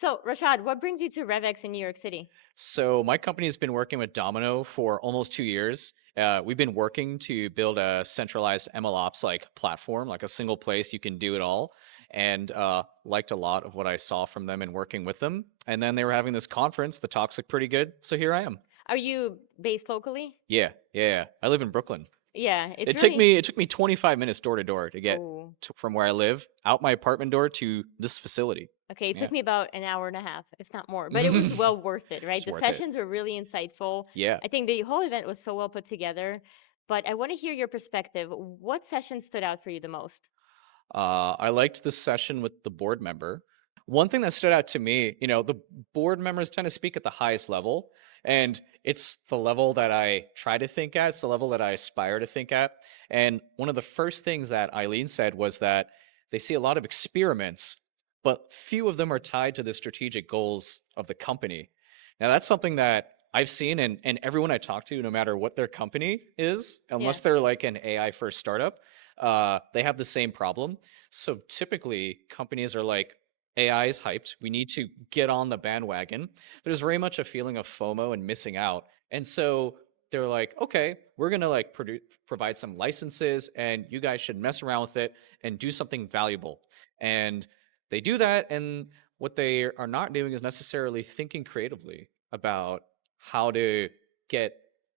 So, Rashad, what brings you to RevX in New York City? So my company has been working with Domino for almost 2 years. We've been working to build a centralized MLOps like platform, like a single place you can do it all, and liked a lot of what I saw from them and working with them. And then they were having this conference. The talks look pretty good, so here I am. Are you based locally? Yeah. I live in Brooklyn. Yeah, it's It took really. me it took me 25 minutes door to door to get Oh, from where I live out my apartment door to this facility. okay. It Yeah, took me about an hour and a half, if not more, but it was well worth it, right? it's The worth it. sessions were really insightful. Yeah. I think the whole event was so well put together. But I want to hear your perspective. What session stood out for you the most? I liked the session with the board member. One thing that stood out to me, the board members tend to speak at the highest level, and it's the level that I try to think at. It's the level that I aspire to think at. And one of the first things that Eileen said was that they see a lot of experiments, but few of them are tied to the strategic goals of the company. Now, that's something that I've seen, and everyone I talk to, no matter what their company is, Yeah. unless they're like an AI first startup, they have the same problem. So typically, companies are like, AI is hyped. We need to get on the bandwagon. There's very much a feeling of FOMO and missing out. And so they're like, okay, we're going to like provide some licenses and you guys should mess around with it and do something valuable. And they do that. And what they are not doing is necessarily thinking creatively about how to get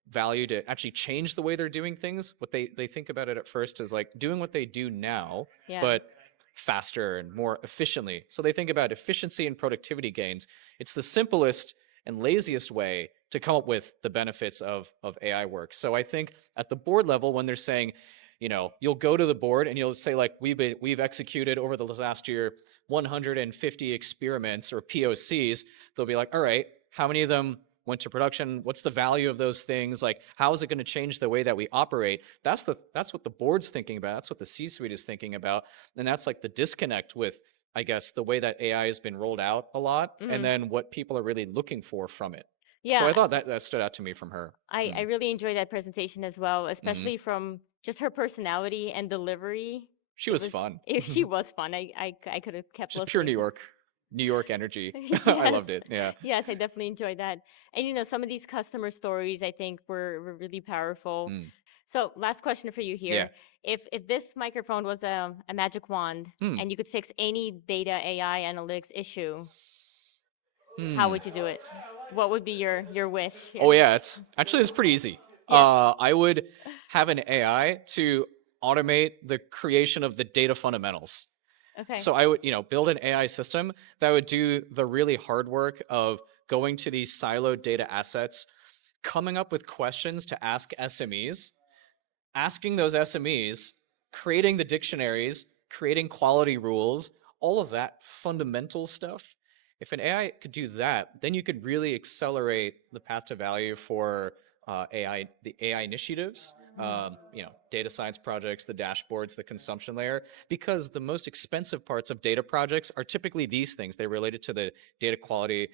value to actually change the way they're doing things. What they think about it at first is like doing what they do now, Yeah. but faster and more efficiently. So they think about efficiency and productivity gains. It's the simplest and laziest way to come up with the benefits of AI work. So I think at the board level, when they're saying, you'll go to the board and you'll say like we've executed over the last year 150 experiments or POCs. They'll be like, all right, how many of them went to production? What's the value of those things? Like, how is it going to change the way that we operate? That's what the board's thinking about. That's what the C-suite is thinking about, and that's like the disconnect with, I guess, the way that AI has been rolled out a lot, and Hmm. then what people are really looking for from it. So I Yeah. thought that stood out to me from her. I Mm. really enjoyed that presentation as well, Hmm. especially from just her personality and delivery. She was fun. She was fun. I could have kept Just pure listening to. New York energy. I loved Yes. it. Yeah. Yes, I definitely enjoyed that. And some of these customer stories I think were really powerful. Mm. So last question for you Yeah. here. If this microphone was a magic wand Hmm. and you could fix any data AI analytics issue, how Hmm. would you do it? What would be your wish Oh here? yeah, it's pretty easy. Yeah. I would have an AI to automate the creation of the data fundamentals. Okay. So I would, build an AI system that would do the really hard work of going to these siloed data assets, coming up with questions to ask SMEs, asking those SMEs, creating the dictionaries, creating quality rules, all of that fundamental stuff. If an AI could do that, then you could really accelerate the path to value for the AI initiatives, Mhm. data science projects, the dashboards, the consumption layer, because the most expensive parts of data projects are typically these things. They're related to the data quality,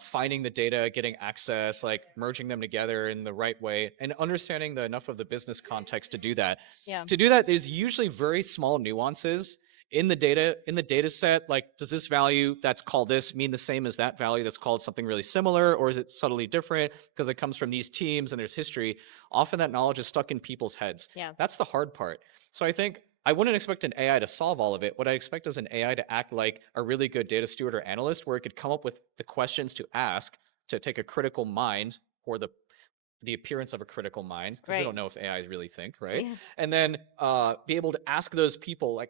finding the data, getting access, like merging them together in the right way, and understanding enough of the business context to do that. Yeah. To do that, there's usually very small nuances in the data set. Like, does this value that's called this mean the same as that value that's called something really similar, or is it subtly different because it comes from these teams and there's history? Often that knowledge is stuck in people's heads. Yeah. That's the hard part. So I think I wouldn't expect an AI to solve all of it. What I expect is an AI to act like a really good data steward or analyst, where it could come up with the questions to ask to take a critical mind, or the appearance of a critical mind, because we Right. don't know if AIs really think, right? Yeah. And then be able to ask those people an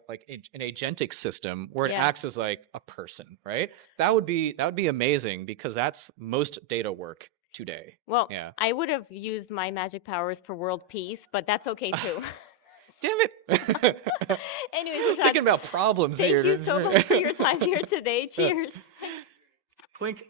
agentic system where it Yeah. acts as like a person, right? That would be amazing, because that's most data work today. Well, Yeah. I would have used my magic powers for world peace, but that's okay too. Damn it. Anyways, Rashad, Thinking about problems thank you so here. much for your time here today. Cheers. Thanks. Clink.